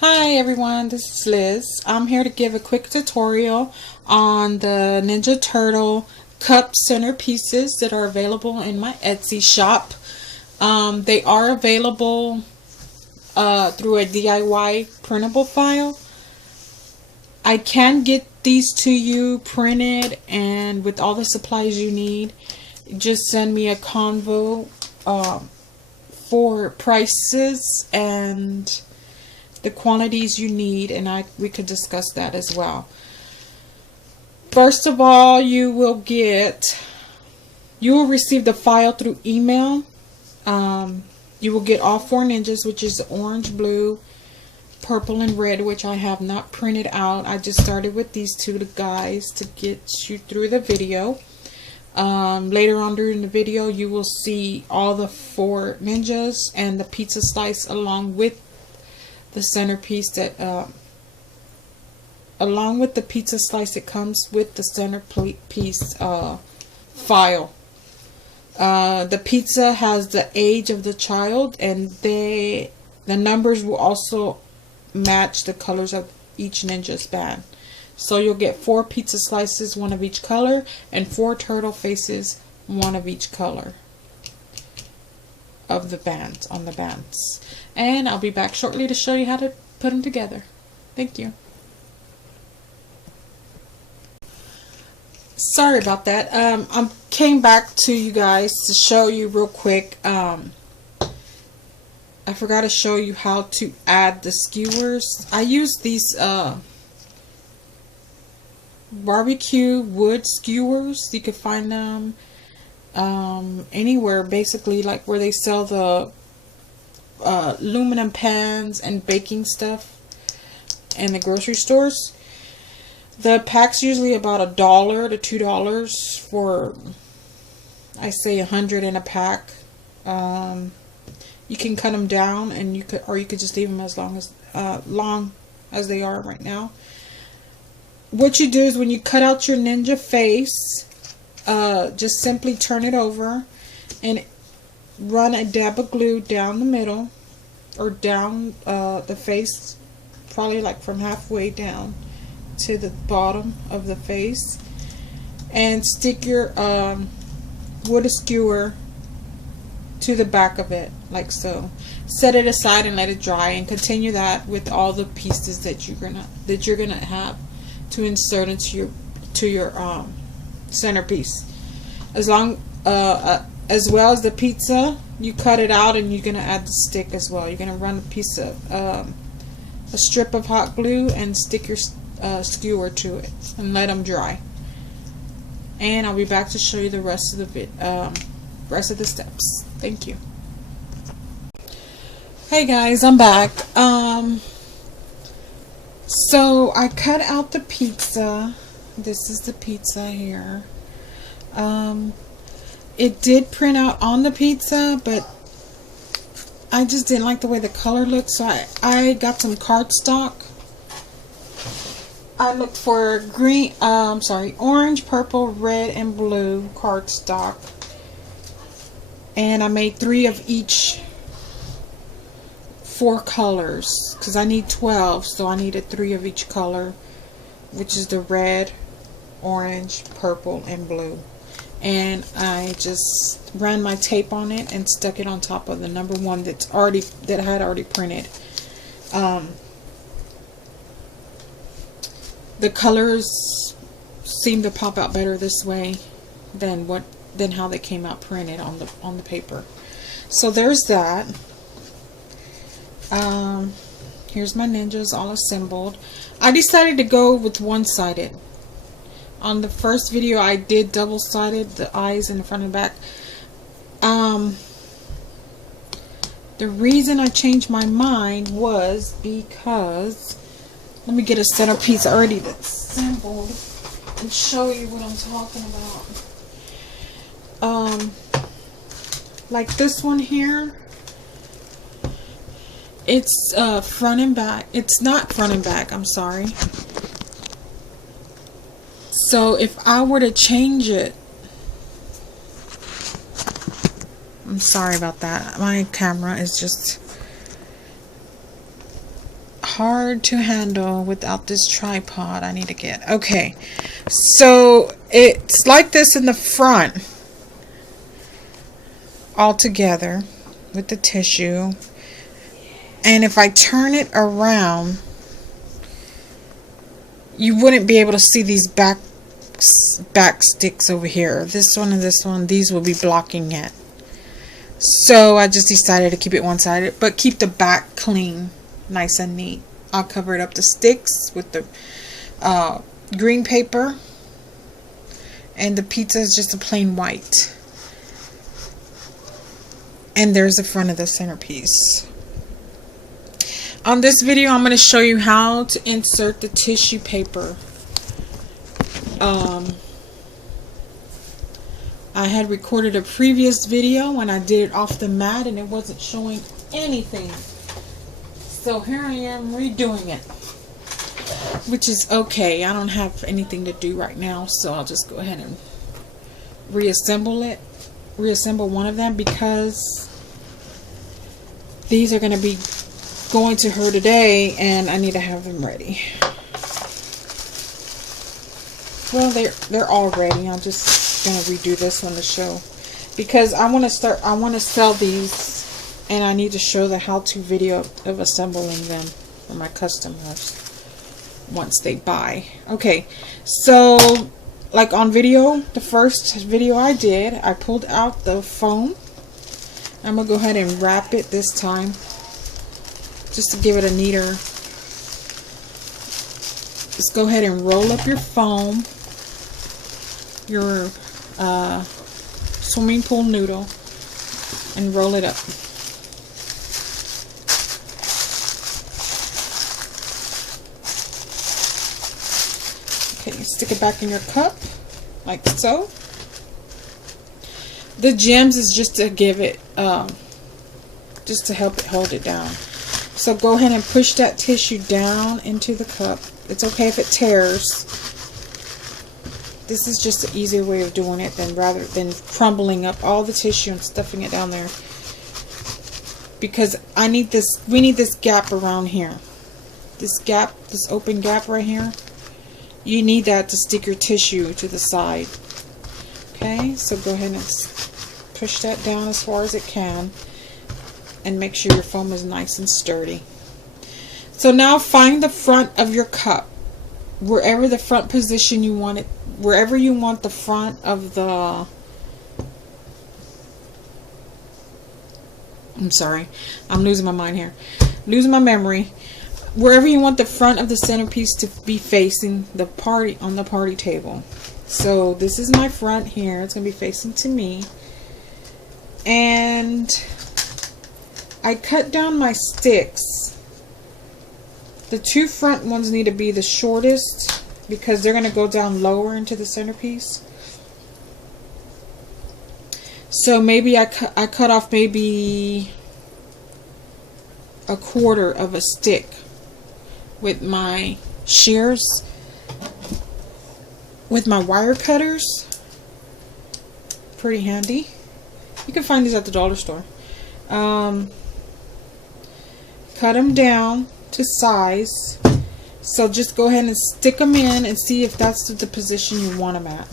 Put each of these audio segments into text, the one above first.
Hi everyone, this is Liz. I'm here to give a quick tutorial on the Ninja Turtle cup centerpieces that are available in my Etsy shop. They are available through a DIY printable file. I can get these to you printed and with all the supplies you need. Just send me a convo for prices and the quantities you need, and we could discuss that as well. First of all, you will receive the file through email. You will get all 4 ninjas, which is orange, blue, purple, and red, which I have not printed out. I just started with these 2 guys to get you through the video. Later on during the video, you will see all the 4 ninjas and the pizza slice along with the centerpiece that along with the pizza slice. It comes with the centerpiece file. The pizza has the age of the child, and the numbers will also match the colors of each ninja's band. So you'll get 4 pizza slices, 1 of each color, and 4 turtle faces, 1 of each color of the bands, on the bands. And I'll be back shortly to show you how to put them together. Thank you. Sorry about that. I came back to you guys to show you real quick. I forgot to show you how to add the skewers. I use these barbecue wood skewers. You can find them anywhere, basically, like where they sell the aluminum pans and baking stuff in the grocery stores. The pack's usually about $1 to $2 for, I say, 100 in a pack. You can cut them down, and you could just leave them as long as they are right now. What you do is when you cut out your ninja face, just simply turn it over and run a dab of glue down the middle, or down the face, probably like from halfway down to the bottom of the face, and stick your wood skewer to the back of it, like so. Set it aside and let it dry, and continue that with all the pieces that you're gonna have to insert into your centerpiece. As well as the pizza, you cut it out, and you're gonna add the stick as well. You're gonna run a piece of a strip of hot glue and stick your skewer to it and let them dry. And I'll be back to show you the rest of the steps. Thank you. Hey guys, I'm back. So I cut out the pizza. This is the pizza here. It did print out on the pizza, but I just didn't like the way the color looked, so I got some cardstock. I looked for orange, purple, red, and blue cardstock, and I made 3 of each 4 colors because I need 12, so I needed 3 of each color, which is the red, orange, purple, and blue. And I just ran my tape on it and stuck it on top of the number 1 that I had already printed. The colors seem to pop out better this way than how they came out printed on the paper. So there's that. Here's my ninjas all assembled. I decided to go with one-sided. On the first video I did double-sided, the eyes in the front and back. The reason I changed my mind was because, let me get a centerpiece already assembled and show you what I'm talking about. Like this one here, it's front and back. It's not front and back, I'm sorry. So if I were to change it, I'm sorry about that. My camera is just hard to handle without this tripod I need to get. Okay, so it's like this in the front all together with the tissue, and if I turn it around, you wouldn't be able to see these back sticks over here. This one and this one, these will be blocking it. So I just decided to keep it one-sided, but keep the back clean, nice and neat. I'll cover it up the sticks with the green paper, and the pizza is just a plain white. And there's the front of the centerpiece. On this video, I'm going to show you how to insert the tissue paper. I had recorded a previous video when I did it off the mat and it wasn't showing anything. So here I am redoing it, which is okay. I don't have anything to do right now, so I'll just go ahead and reassemble one of them, because these are going to be going to her today and I need to have them ready. Well, they're all ready. I'm just gonna redo this one to show, because I want to sell these, and I need to show the how-to video of assembling them for my customers once they buy. Okay, so like on video, the first video I did, I pulled out the foam. I'm gonna go ahead and wrap it this time just to give it a neater. Just go ahead and roll up your foam, your swimming pool noodle, and roll it up. Okay, stick it back in your cup like so. The gems is just to give it just to help it hold it down. So go ahead and push that tissue down into the cup. It's okay if it tears. This is just an easier way of doing it rather than crumbling up all the tissue and stuffing it down there. Because we need this gap around here. This gap, this open gap right here. You need that to stick your tissue to the side. Okay, so go ahead and push that down as far as it can. And make sure your foam is nice and sturdy. So now find the front of your cup. Wherever the front position you want it, wherever you want the front of the, I'm sorry, I'm losing my mind here, losing my memory. Wherever you want the front of the centerpiece to be facing the party, on the party table. So this is my front here. It's going to be facing to me. And I cut down my sticks. The two front ones need to be the shortest because they're going to go down lower into the centerpiece. So maybe I cut off maybe a quarter of a stick with my shears, with my wire cutters. Pretty handy. You can find these at the dollar store. Cut them down to size. So just go ahead and stick them in and see if that's the position you want them at.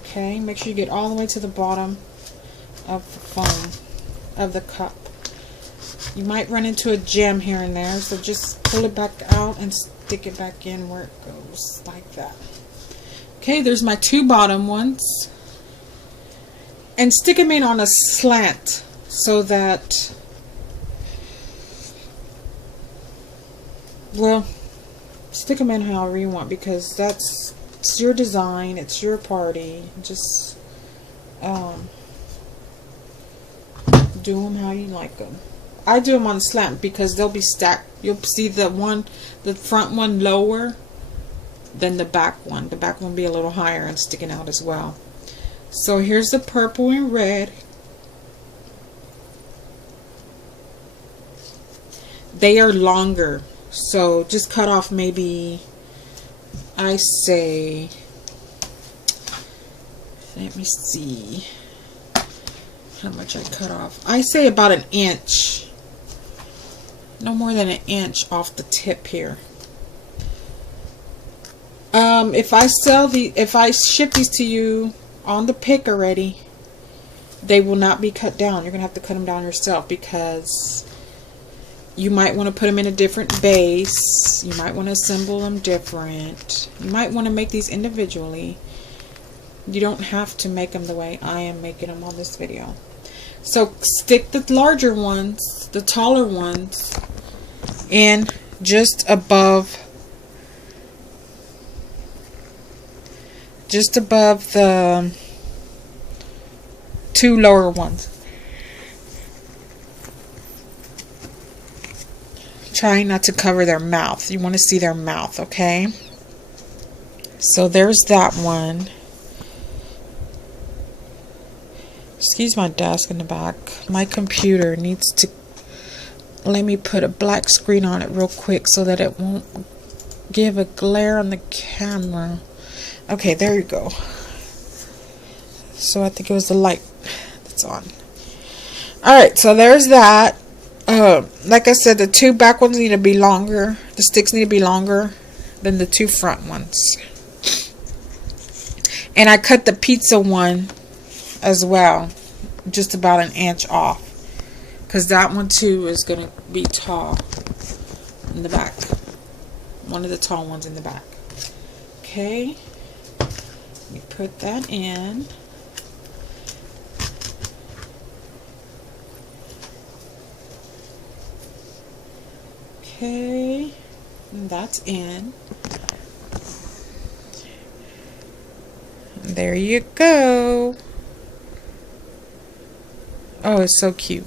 Okay, make sure you get all the way to the bottom of the foam of the cup. You might run into a gem here and there, so just pull it back out and stick it back in where it goes, like that. Okay, there's my two bottom ones. And stick them in on a slant so that, well, stick them in however you want, because it's your design, it's your party. Just do them how you like them. I do them on a slant because they'll be stacked. You'll see the front one lower than the back one. The back one will be a little higher and sticking out as well. So here's the purple and red. They are longer, so just cut off maybe, I say, let me see how much I cut off. I say about an inch. no more than an inch off the tip here. If I ship these to you on the pick already, they will not be cut down. You're gonna have to cut them down yourself, because you might want to put them in a different base. You might want to assemble them different. You might want to make these individually. You don't have to make them the way I am making them on this video. So stick the larger ones, the taller ones, in just above the two lower ones. Trying not to cover their mouth. You want to see their mouth, okay? So there's that one. Excuse my desk in the back. My computer needs to... Let me put a black screen on it real quick so that it won't give a glare on the camera. Okay, there you go. So I think it was the light that's on. Alright, so there's that. Like I said, the two back ones need to be longer. The sticks need to be longer than the two front ones. And I cut the pizza one as well, just about an inch off, because that one too is going to be tall in the back. One of the tall ones in the back. Okay, you put that in. Okay, and that's in. There you go. Oh, it's so cute.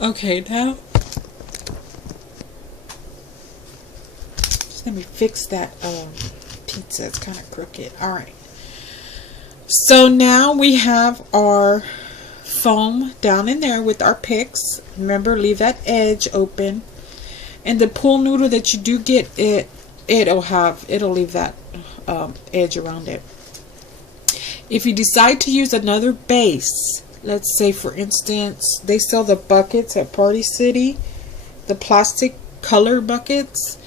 Okay, now just let me fix that pizza. It's kind of crooked. Alright. So now we have our foam down in there with our picks. Remember, leave that edge open. And the pool noodle that you do get, it'll leave that edge around it. If you decide to use another base, let's say for instance, they sell the buckets at Party City, the plastic color buckets.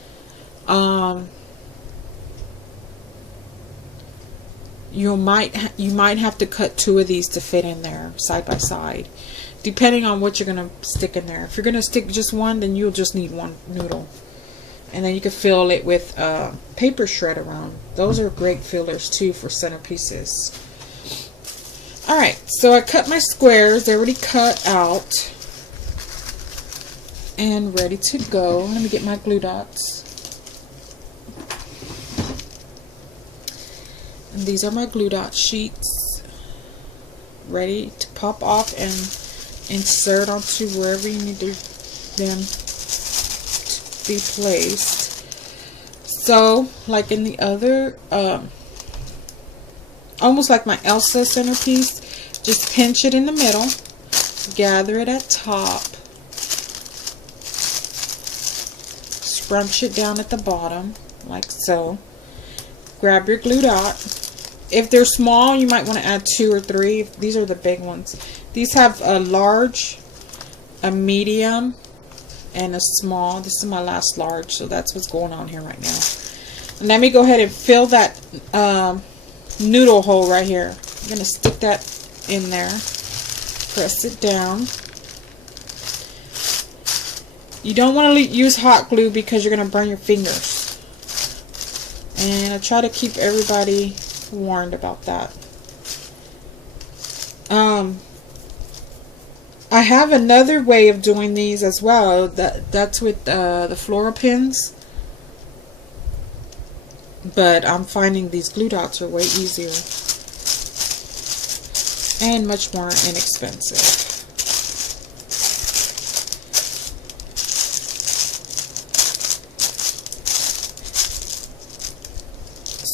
You might have to cut two of these to fit in there side by side, depending on what you're gonna stick in there. If you're gonna stick just one, then you'll just need one noodle, and then you can fill it with paper shred around. Those are great fillers too for centerpieces. Alright, so I cut my squares. They're already cut out and ready to go. Let me get my glue dots. And these are my glue dot sheets, ready to pop off and insert onto wherever you need them to be placed. So, like in the other, almost like my Elsa centerpiece, just pinch it in the middle, gather it at top, scrunch it down at the bottom, like so. Grab your glue dot. If they're small, you might want to add 2 or 3. These are the big ones. These have a large, a medium, and a small. This is my last large, so that's what's going on here right now. And let me go ahead and fill that noodle hole right here. I'm going to stick that in there. Press it down. You don't want to use hot glue because you're going to burn your fingers. And I try to keep everybody warned about that. I have another way of doing these as well. That's with the floral pins. But I'm finding these glue dots are way easier and much more inexpensive.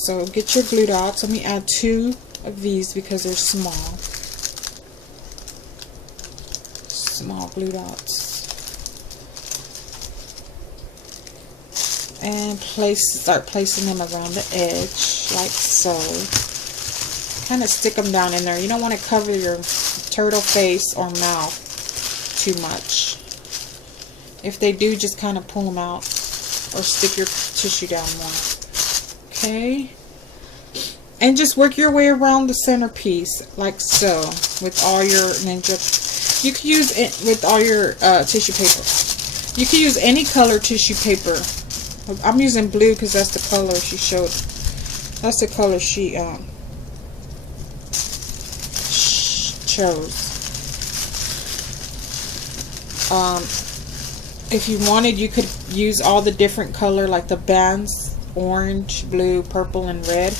So get your glue dots. Let me add 2 of these because they're small. Small glue dots. And start placing them around the edge like so. Kind of stick them down in there. You don't want to cover your turtle face or mouth too much. If they do, just kind of pull them out or stick your tissue down more. Okay. And just work your way around the centerpiece like so with all your ninja. You can use it with all your tissue paper. You can use any color tissue paper. I'm using blue because that's the color she showed. That's the color she chose. If you wanted, you could use all the different color, like the bands, orange, blue, purple, and red,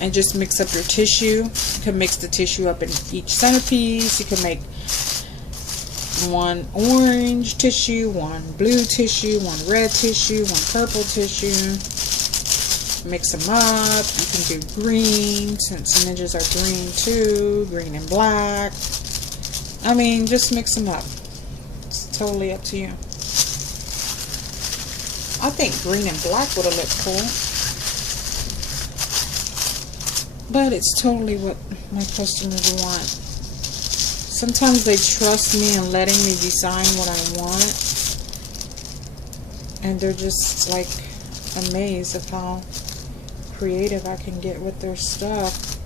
and just mix up your tissue. You can mix the tissue up in each centerpiece. You can make one orange tissue, one blue tissue, one red tissue, one purple tissue. Mix them up. You can do green, since the ninjas are green too, green and black. I mean, just mix them up. It's totally up to you. I think green and black would have looked cool. But it's totally what my customers want. Sometimes they trust me in letting me design what I want. And they're just like amazed of how creative I can get with their stuff.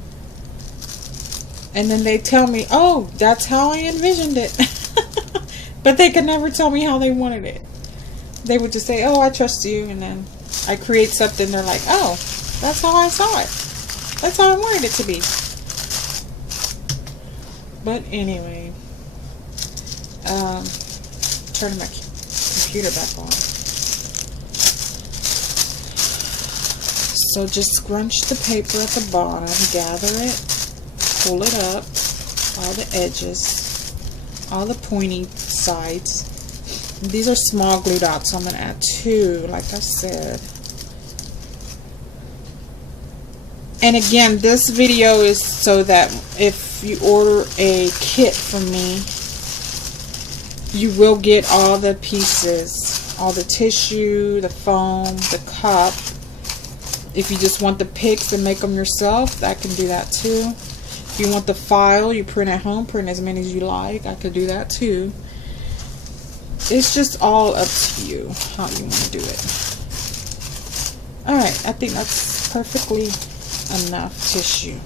And then they tell me, oh, that's how I envisioned it. But they could never tell me how they wanted it. They would just say, oh, I trust you. And then I create something. They're like, oh, that's how I saw it. That's how I wanted it to be. But anyway, turn my computer back on. So just scrunch the paper at the bottom, gather it, pull it up, all the edges, all the pointy sides. These are small glue dots, so I'm going to add 2, like I said. And again, this video is so that if you order a kit from me, you will get all the pieces, all the tissue, the foam, the cup. If you just want the picks and make them yourself, I can do that too. If you want the file, you print at home, print as many as you like, I could do that too. It's just all up to you how you want to do it. Alright, I think that's perfectly enough tissue.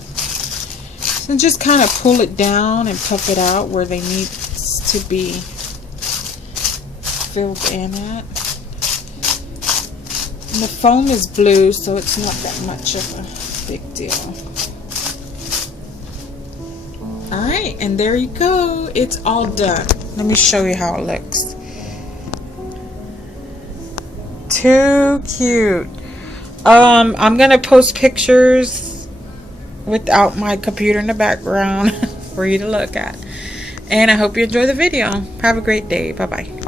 So just kind of pull it down and puff it out where they need to be filled in at. And the foam is blue, so it's not that much of a big deal. Alright, and there you go. It's all done. Let me show you how it looks. Too cute. I'm gonna post pictures without my computer in the background for you to look at. And I hope you enjoy the video. Have a great day. Bye bye.